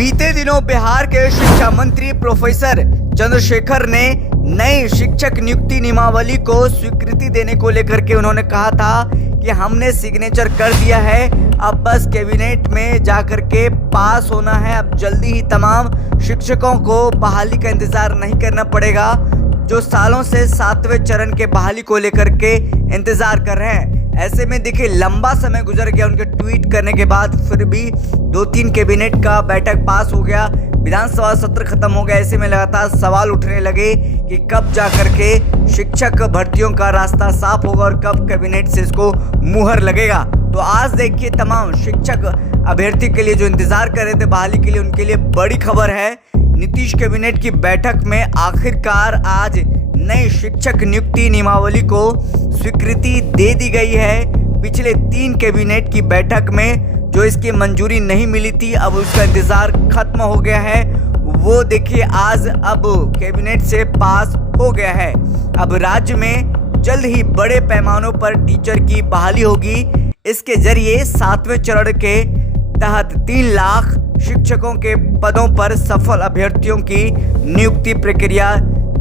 बीते दिनों बिहार के शिक्षा मंत्री प्रोफेसर चंद्रशेखर ने नई शिक्षक नियुक्ति नियमावली को स्वीकृति देने को लेकर के उन्होंने कहा था कि हमने सिग्नेचर कर दिया है, अब बस कैबिनेट में जाकर के पास होना है। अब जल्दी ही तमाम शिक्षकों को बहाली का इंतजार नहीं करना पड़ेगा, जो सालों से 7वें चरण के बहाली को लेकर के इंतजार कर रहे हैं। ऐसे में देखिए लंबा समय गुजर गया उनके ट्वीट करने के बाद, फिर भी 2-3 कैबिनेट का बैठक पास हो गया, विधानसभा सत्र खत्म हो गया। ऐसे में लगातार सवाल उठने लगे कि कब जाकर के शिक्षक भर्तियों का रास्ता साफ होगा और कब कैबिनेट से इसको मुहर लगेगा। तो आज देखिए तमाम शिक्षक अभ्यर्थी के लिए जो इंतजार कर रहे थे बहाली के लिए, उनके लिए बड़ी खबर है। नीतीश कैबिनेट की बैठक में आखिरकार आज नई शिक्षक नियुक्ति नियमावली को स्वीकृति दे दी गई है। पिछले 3 कैबिनेट की बैठक में जो इसकी मंजूरी नहीं मिली थी, अब उसका इंतजार खत्म हो गया है। वो देखिए आज अब कैबिनेट से पास हो गया है। अब राज्य में जल्द ही बड़े पैमानों पर टीचर की बहाली होगी। इसके जरिए 7वें चरण के तहत 3 लाख शिक्षकों के पदों पर सफल अभ्यर्थियों की नियुक्ति प्रक्रिया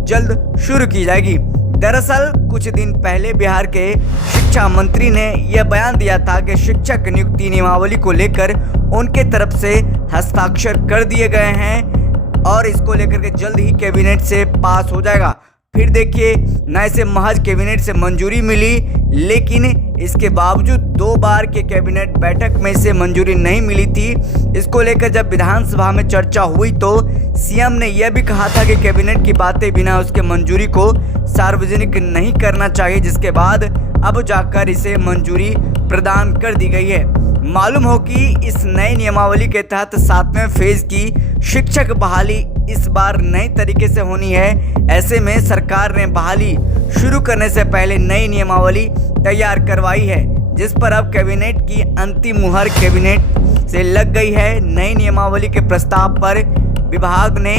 जल्द शुरू की जाएगी। दरअसल कुछ दिन पहले बिहार के शिक्षा मंत्री ने यह बयान दिया था कि शिक्षक नियुक्ति नियमावली को लेकर उनके तरफ से हस्ताक्षर कर दिए गए हैं और इसको लेकर के जल्द ही कैबिनेट से पास हो जाएगा। फिर देखिए न इसे महज कैबिनेट से मंजूरी मिली, लेकिन इसके बावजूद 2 बार के कैबिनेट बैठक में इसे मंजूरी नहीं मिली थी। इसको लेकर जब विधानसभा में चर्चा हुई तो सीएम ने यह भी कहा था कि कैबिनेट की बातें बिना उसके मंजूरी को सार्वजनिक नहीं करना चाहिए, जिसके बाद अब जाकर इसे मंजूरी प्रदान कर दी गई है। मालूम हो कि इस नई नियमावली के तहत 7वें फेज की शिक्षक बहाली इस बार नए तरीके से होनी है। ऐसे में सरकार ने बहाली शुरू करने से पहले नई नियमावली तैयार करवाई है, जिस पर अब कैबिनेट की अंतिम मुहर कैबिनेट से लग गई है। नई नियमावली के प्रस्ताव पर विभाग ने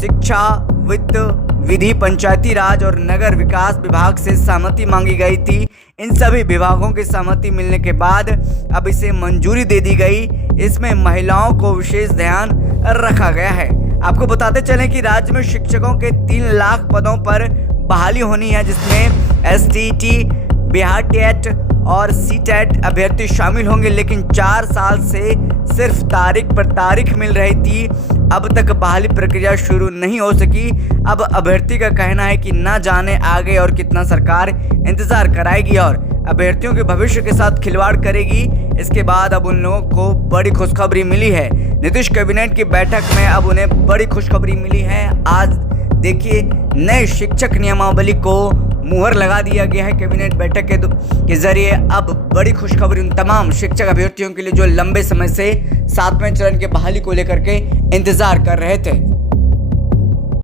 शिक्षा, वित्त, विधि, पंचायती राज और नगर विकास विभाग से सहमति मांगी गई थी। इन सभी विभागों की सहमति मिलने के बाद अब इसे मंजूरी दे दी गई। इसमें महिलाओं को विशेष ध्यान रखा गया है। आपको बताते चलें कि राज्य में शिक्षकों के 3 लाख पदों पर बहाली होनी है, जिसमें एसटीईटी, बिहार टेट और सीटेट अभ्यर्थी शामिल होंगे। लेकिन 4 साल से सिर्फ तारीख पर तारीख मिल रही थी, अब तक बहाली प्रक्रिया शुरू नहीं हो सकी। अब अभ्यर्थी का कहना है कि न जाने आगे और कितना सरकार इंतजार कराएगी और अभ्यर्थियों के भविष्य के साथ खिलवाड़ करेगी। इसके बाद अब उन लोगों को बड़ी खुशखबरी मिली है। नीतीश कैबिनेट की बैठक में अब उन्हें बड़ी खुशखबरी मिली है। आज देखिए नए शिक्षक नियमावली को मुहर लगा दिया गया है कैबिनेट बैठक के जरिए। अब बड़ी खुशखबरी उन तमाम शिक्षक अभ्यर्थियों के लिए जो लंबे समय से 7वें चरण के बहाली को लेकर के इंतजार कर रहे थे।